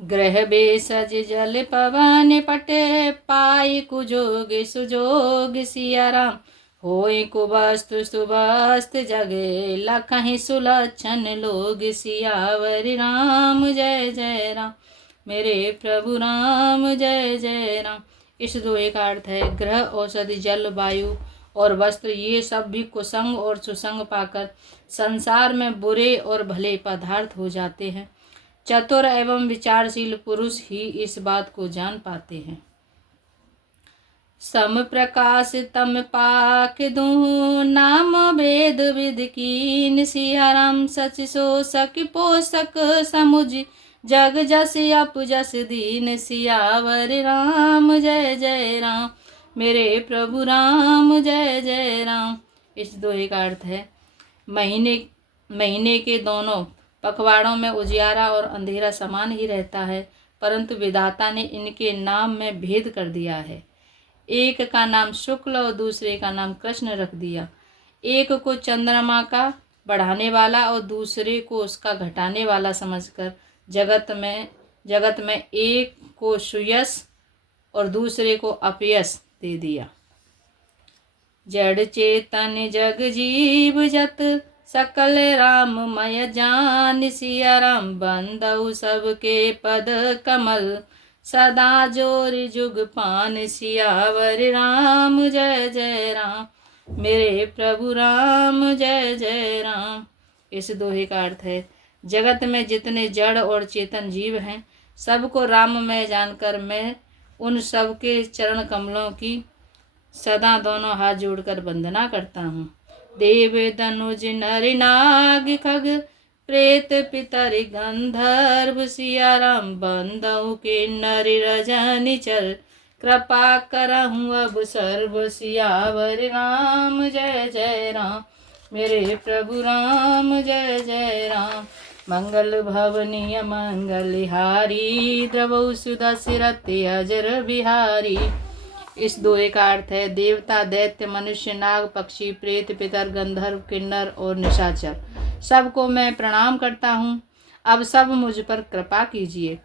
ग्रह बेसज जल पवन पटे, पाई कुजोग सुजोग सिया राम। होय कुबस्तु सुबस्त जगे, लखहि सुलक्षण लोग सियावर राम। जय जय राम मेरे प्रभु राम, जय जय राम। इस दोहे का अर्थ है, ग्रह, औषधि, जल, वायु और वस्त्र ये सब भी कुसंग और सुसंग पाकर संसार में बुरे और भले पदार्थ हो जाते हैं। चतुर एवं विचारशील पुरुष ही इस बात को जान पाते हैं। सम प्रकाश तम पाक दूँ, नाम वेद विद कीन सिया राम। सच सो सक पोषक समुझ, जग जस अप जस दीन सियावर राम। जय जय राम मेरे प्रभु राम, जय जय राम। इस दोहे का अर्थ है, महीने के दोनों पखवाड़ों में उजियारा और अंधेरा समान ही रहता है, परंतु विधाता ने इनके नाम में भेद कर दिया है। एक का नाम शुक्ल और दूसरे का नाम कृष्ण रख दिया। एक को चंद्रमा का बढ़ाने वाला और दूसरे को उसका घटाने वाला समझकर जगत में एक को सुयश और दूसरे को अपयश दे दिया। जड़ चेतन जग जीव जत, सकल राममय जान सिया राम। बंदउ सबके पद कमल, सदा जोर जुग पान सियावर राम। जय जय राम मेरे प्रभु राम, जय जय राम। इस दोहे का अर्थ है, जगत में जितने जड़ और चेतन जीव हैं, सबको राममय जानकर मैं उन सब के चरण कमलों की सदा दोनों हाथ जोड़कर वंदना करता हूँ। देव धनुज नर नाग खग, प्रेत पितर गंधर्व सिया राम। बंदउ के नर रजनी चर, कृपा करहूँ अब सर्व सियावर राम। जय जय राम मेरे प्रभु राम, जय जय राम। मंगल भवनीय मंगलहारी, द्रवौ सुदशरथ अजर बिहारी। इस दोहे का अर्थ है, देवता, दैत्य, मनुष्य, नाग, पक्षी, प्रेत, पितर, गंधर्व, किन्नर और निशाचर सबको मैं प्रणाम करता हूँ। अब सब मुझ पर कृपा कीजिए।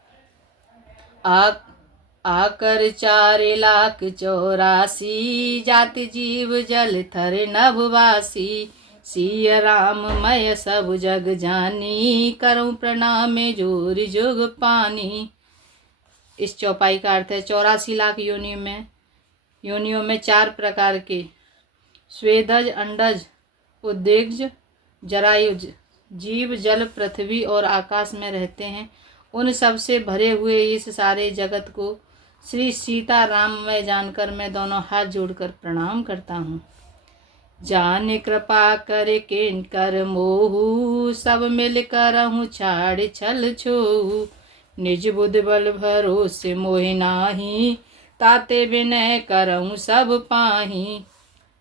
आकर 4,84,000 जाति जीव जल थर नभवासी। सिया राम मय सब जग जानी, करूँ प्रणाम जोर जुग पानी। इस चौपाई का अर्थ है, 84 लाख योनियों में 4 प्रकार के स्वेदज, अंडज, उद्देज, जरायुज जीव जल, पृथ्वी और आकाश में रहते हैं। उन सब से भरे हुए इस सारे जगत को श्री सीता राम में जानकर मैं दोनों हाथ जोड़कर प्रणाम करता हूँ। जान कृपा कर किन कर मोहू, सब मिल कर हूँ छाड़ छल छोहू। निज बुद्धि बल भरोसे मोहि नाही, ताते विनय करऊँ सब पाही।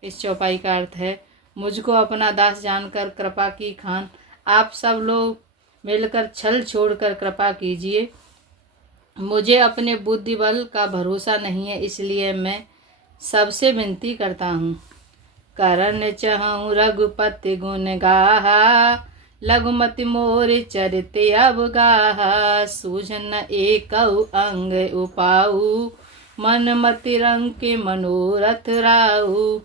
इस चौपाई का अर्थ है, मुझको अपना दास जानकर कृपा की खान आप सब लोग मिलकर छल छोड़कर कृपा कीजिए। मुझे अपने बुद्धि बल का भरोसा नहीं है, इसलिए मैं सबसे विनती करता हूँ। करन चहूँ रघुपति गुण गाहा, लघुमति मोर चरित अवगाहा। सूझन एकउ अंग उपाऊ, मन मति रंग के मनोरथ राऊ।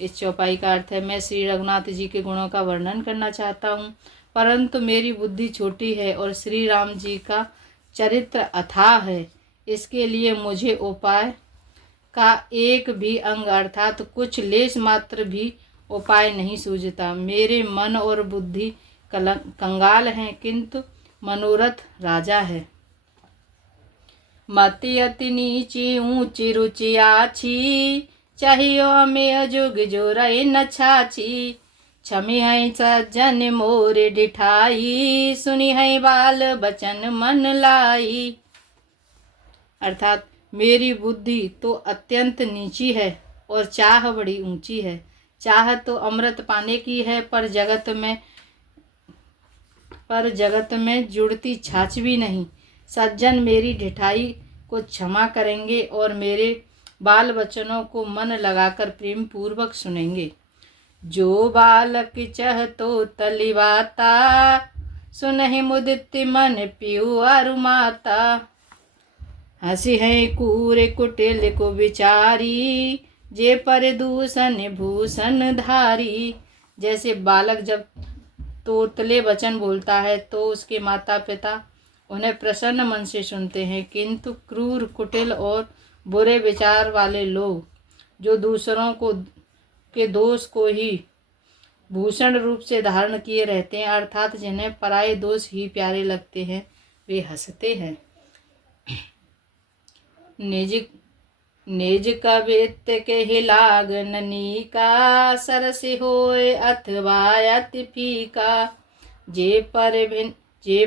इस चौपाई का अर्थ है, मैं श्री रघुनाथ जी के गुणों का वर्णन करना चाहता हूँ, परंतु मेरी बुद्धि छोटी है और श्री राम जी का चरित्र अथाह है। इसके लिए मुझे उपाय का एक भी अंग अर्थात कुछ लेश मात्र भी उपाय नहीं सूझता। मेरे मन और बुद्धि कंगाल हैं, किंतु मनोरथ राजा है। मति अति नीची ऊंची रुचि आछी, चाहियो में अजुग जो रहे न छाछी। छमी है सज्जन मोर डिठाई, सुनी है बाल बचन मन लाई। अर्थात मेरी बुद्धि तो अत्यंत नीची है और चाह बड़ी ऊंची है। चाह तो अमृत पाने की है, पर जगत में जुड़ती छाछ भी नहीं। सज्जन मेरी ढिठाई को क्षमा करेंगे और मेरे बाल बच्चनों को मन लगाकर प्रेम पूर्वक सुनेंगे। जो बालक चह तो तलिवाता, सुनहि मुदित मन पियु अरु माता। हंसी है कूर कुटिल को विचारी, जे पर दूषण भूषण धारी। जैसे बालक जब तोतले वचन बोलता है तो उसके माता पिता उन्हें प्रसन्न मन से सुनते हैं, किंतु क्रूर कुटिल और बुरे विचार वाले लोग जो दूसरों को के दोष को ही भूषण रूप से धारण किए रहते हैं, अर्थात जिन्हें पराये दोष ही प्यारे लगते हैं, वे हंसते हैं। निज कवित के हिलागननी का, सरस होए अथवा अति फीका। जे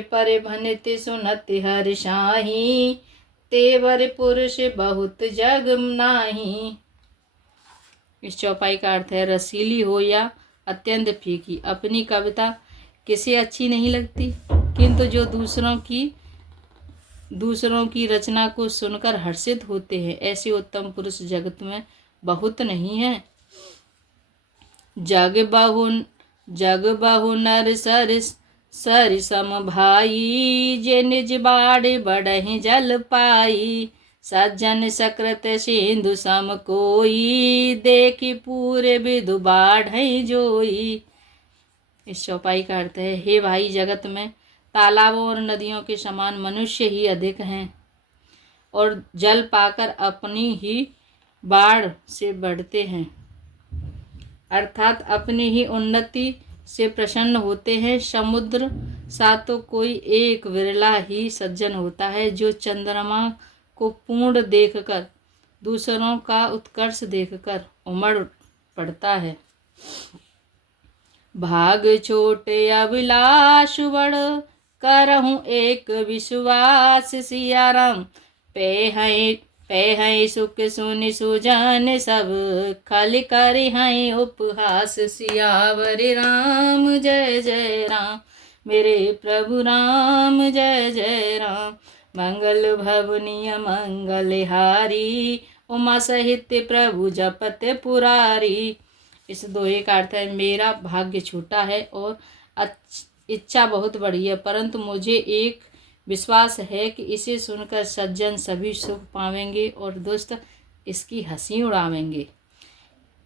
पर भनित सुनत हर्षाही, तेवर पुरुष बहुत जग नाही। इस चौपाई का अर्थ है, रसीली हो या अत्यंत फीकी, अपनी कविता किसे अच्छी नहीं लगती, किंतु जो दूसरों की रचना को सुनकर हर्षित होते हैं, ऐसे उत्तम पुरुष जगत में बहुत नहीं है। जग बहु नर सर सम भाई, जे निज बाढ़ बढ़हि जल पाई। सज्जन सकृत सिंधु सम कोई, देखी पूरे विधु बाढ़हि जोई। इस चौपाई का अर्थ है, हे भाई, जगत में तालाबों और नदियों के समान मनुष्य ही अधिक हैं और जल पाकर अपनी ही बाढ़ से बढ़ते हैं, अर्थात अपनी ही उन्नति से प्रसन्न होते हैं। समुद्र सा तो कोई एक विरला ही सज्जन होता है जो चंद्रमा को पूर्ण देखकर दूसरों का उत्कर्ष देखकर उमड़ पड़ता है। भाग छोटे अभिलाष बड़, करहूँ एक विश्वास। सिया राम पे हैं सुख सुनि सुजन, सब खल कर हैं उपहास। सियावर राम जय जय राम, मेरे प्रभु राम जय जय राम। मंगल भवनीय मंगलहारी, उमा सहित प्रभु जपत पुरारी। इस दोहे का अर्थ है, मेरा भाग्य छोटा है और इच्छा बहुत बड़ी है, परंतु मुझे एक विश्वास है कि इसे सुनकर सज्जन सभी सुख पावेंगे और दुष्ट इसकी हंसी उड़ावेंगे।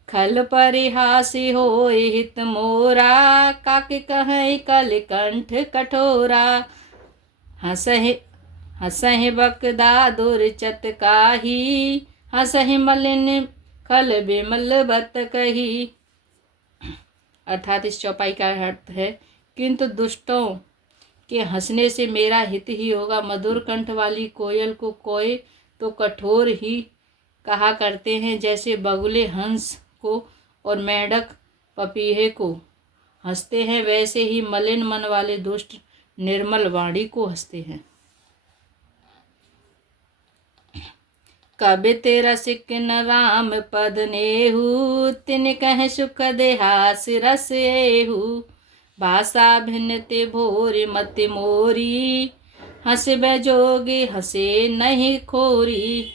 खल परिहासी हो हित मोरा, काके कहे कल कंठ कठोरा। हंसहि बकदा दुर्चत काही, हंसहि मलिन खल बिमल बत कही। अर्थात इस चौपाई का अर्थ है, किंतु दुष्टों के हंसने से मेरा हित ही होगा। मधुर कंठ वाली कोयल को कोय तो कठोर ही कहा करते हैं, जैसे बगुले हंस को और मेंढक पपीहे को हंसते हैं, वैसे ही मलिन मन वाले दुष्ट निर्मल वाणी को हंसते हैं। कबि तेरा सिकन राम पद नेहु, तिन कह सुख देहास रस एहु। भाषा भिन्न ते भोरी मति मोरी, हंस जोगी हंसे नहीं खोरी।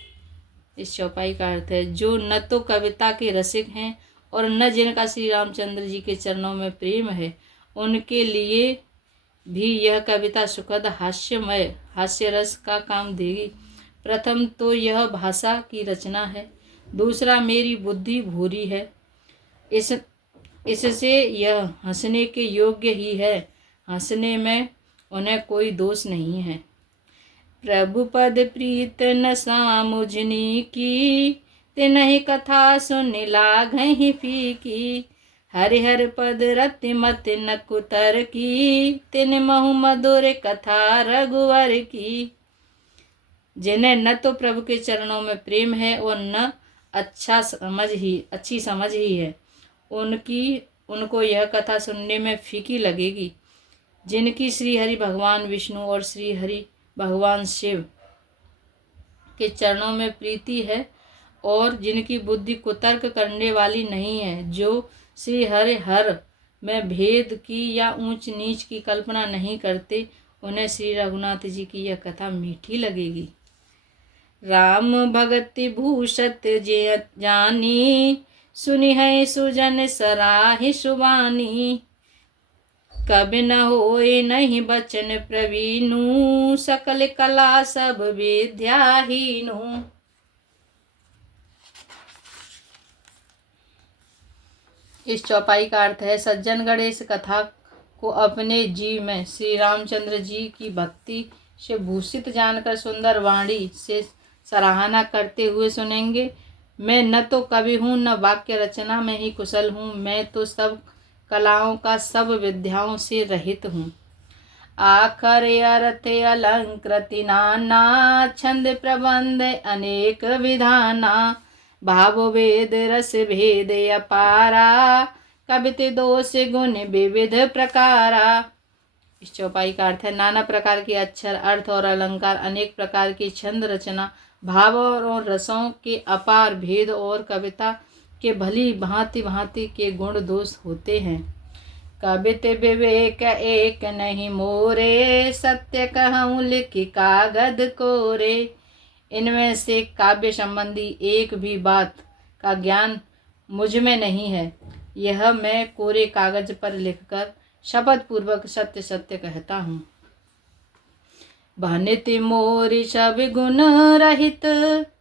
इस चौपाई का अर्थ है, जो न तो कविता के रसिक हैं और न जिनका श्री रामचंद्र जी के चरणों में प्रेम है, उनके लिए भी यह कविता सुखद हास्य रस का काम देगी। प्रथम तो यह भाषा की रचना है, दूसरा मेरी बुद्धि भूरी है, इससे यह हंसने के योग्य ही है, हंसने में उन्हें कोई दोष नहीं है। प्रभु पद प्रीत न सामुझनी की, तिनहि कथा सुन लागहि फीकी। हरिहर पद रति मत न कुतर की, तिन महु मधुर कथा रघुवर की। जिन्हें न तो प्रभु के चरणों में प्रेम है और न अच्छी समझ ही है, उनको यह कथा सुनने में फीकी लगेगी। जिनकी श्री हरि भगवान विष्णु और श्री हरि भगवान शिव के चरणों में प्रीति है और जिनकी बुद्धि कुतर्क करने वाली नहीं है, जो श्री हर में भेद की या ऊंच नीच की कल्पना नहीं करते, उन्हें श्री रघुनाथ जी की यह कथा मीठी लगेगी। राम भगति भूषत जे जानी, सुनि है सुजन सराहि सुबानी। कभी न होए नहीं बचन प्रवीणु, सकल कला सब विद्याहीनु। इस चौपाई का अर्थ है, सज्जन गणेश कथा को अपने जी में श्री रामचंद्र जी की भक्ति से भूषित जानकर सुंदर वाणी से सराहना करते हुए सुनेंगे। मैं न तो कवि हूँ न वाक्य रचना में ही कुशल हूँ, मैं तो सब कलाओं का सब विद्याओं से रहित हूँ। आखर अर्थ अलंकृति नाना, छंद प्रबंध अनेक विधाना, भाव वेद रस भेद अपारा, कवित दोष गुण विविध प्रकारा। इस चौपाई का अर्थ है, नाना प्रकार के अक्षर, अर्थ और अलंकार, अनेक प्रकार की छंद रचना, भाव और रसों के अपार भेद और कविता के भली भांति भांति के गुण दोष होते हैं। कवित विवेक एक नहीं मोरे, सत्य कहूँ लिखि कागद कोरे। इनमें से काव्य संबंधी एक भी बात का ज्ञान मुझ में नहीं है, यह मैं कोरे कागज पर लिखकर शपथ पूर्वक सत्य सत्य कहता हूँ। भनित मोरि सब गुण रहित,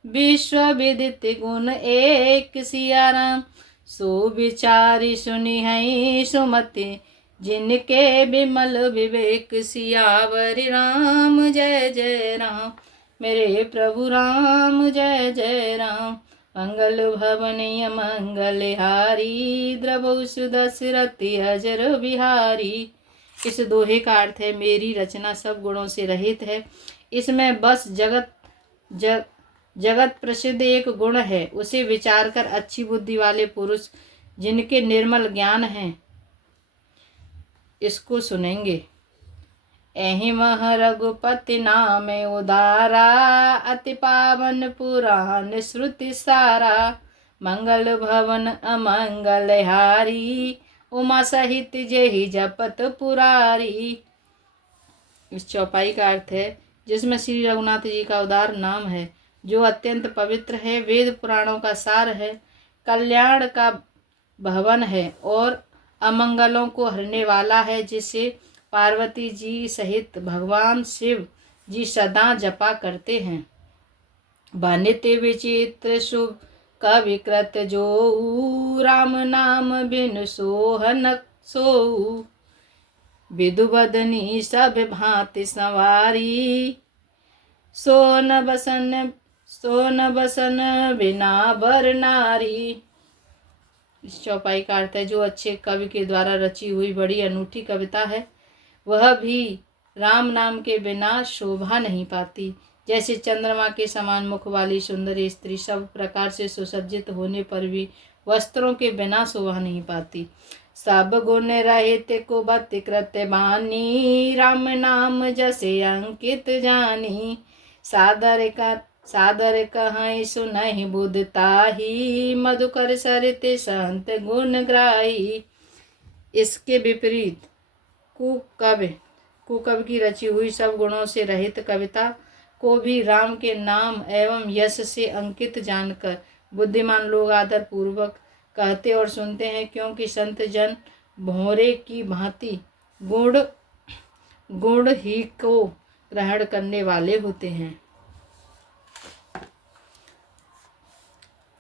विश्व विदित गुण एक सिया राम। सो विचारी सुनि है सुमति, जिनके विमल विवेक सियावर राम। जय जय राम मेरे प्रभु राम, जय जय राम। मंगल भवनीय मंगलहारी, द्रवौ सुदशरथि अजर बिहारी। इस दोहे का अर्थ है, मेरी रचना सब गुणों से रहित है, इसमें बस जगत प्रसिद्ध एक गुण है, उसे विचार कर अच्छी बुद्धि वाले पुरुष जिनके निर्मल ज्ञान है इसको सुनेंगे। एहि मह रघुपति नाम उदारा, अति पावन पुराण श्रुति सारा। मंगल भवन अमंगल हारी, उमा सहित जेहि जपत पुरारी। इस चौपाई का अर्थ है, जिसमें श्री रघुनाथ जी का उदार नाम है, जो अत्यंत पवित्र है, वेद पुराणों का सार है, कल्याण का भवन है और अमंगलों को हरने वाला है, जिसे पार्वती जी सहित भगवान शिव जी सदा जपा करते हैं। बनित विचित्र शुभ कविकृत जो, राम नाम बिन सोहन सोऊ। विदु बदनी सब भांति संवारी, सोन बसन बिना बर नारी। इस चौपाई का अर्थ है, जो अच्छे कवि के द्वारा रची हुई बड़ी अनूठी कविता है, वह भी राम नाम के बिना शोभा नहीं पाती। जैसे चंद्रमा के समान मुख वाली सुंदर स्त्री सब प्रकार से सुसज्जित होने पर भी वस्त्रों के बिना शोभा नहीं पाती। सब गुण रहित कुबत कृत बानी, राम नाम जसे अंकित जानी। सादर कहीं सुनहि बुध ताही, मधुकर सरित संत गुण ग्राही। इसके विपरीत कुकवि की रची हुई सब गुणों से रहित कविता को भी राम के नाम एवं यश से अंकित जानकर बुद्धिमान लोग आदर पूर्वक कहते और सुनते हैं, क्योंकि संत जन भौरे की भांति गुण ही को ग्रहण करने वाले होते हैं।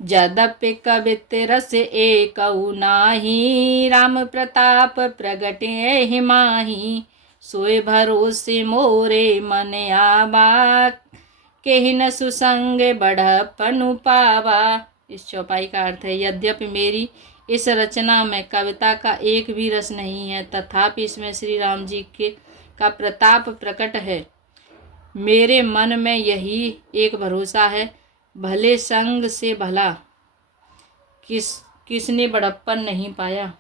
यद्यपि कवित रस एकऊ नाही, राम प्रताप प्रगटे एहि माही। सोए भरोसे मोरे मन आबा, केहि न सुसंग बढ़पनु पावा। इस चौपाई का अर्थ है, यद्यपि मेरी इस रचना में कविता का एक भी रस नहीं है, तथापि इसमें श्री राम जी का प्रताप प्रकट है। मेरे मन में यही एक भरोसा है, भले संग से भला किसने बड़प्पन नहीं पाया।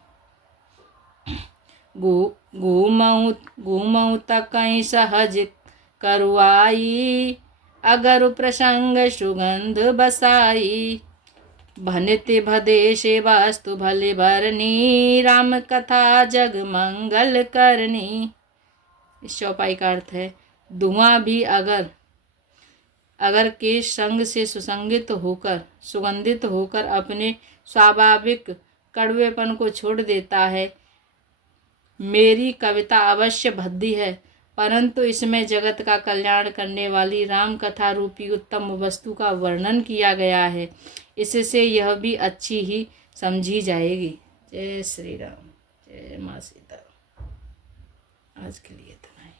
घूमऊ तक कहीं सहज करुआई, अगर प्रसंग सुगंध बसाई। भनित भदेशे वास्तु भले भरनी, राम कथा जग मंगल करनी। इस चौपाई का अर्थ है, धुआं भी अगर के संग से सुगंधित होकर अपने स्वाभाविक कड़वेपन को छोड़ देता है, मेरी कविता अवश्य भद्दी है, परंतु इसमें जगत का कल्याण करने वाली राम कथा रूपी उत्तम वस्तु का वर्णन किया गया है। इससे यह भी अच्छी ही समझी जाएगी। जय श्री राम, जय माँ सीता। आज के लिए इतना ही।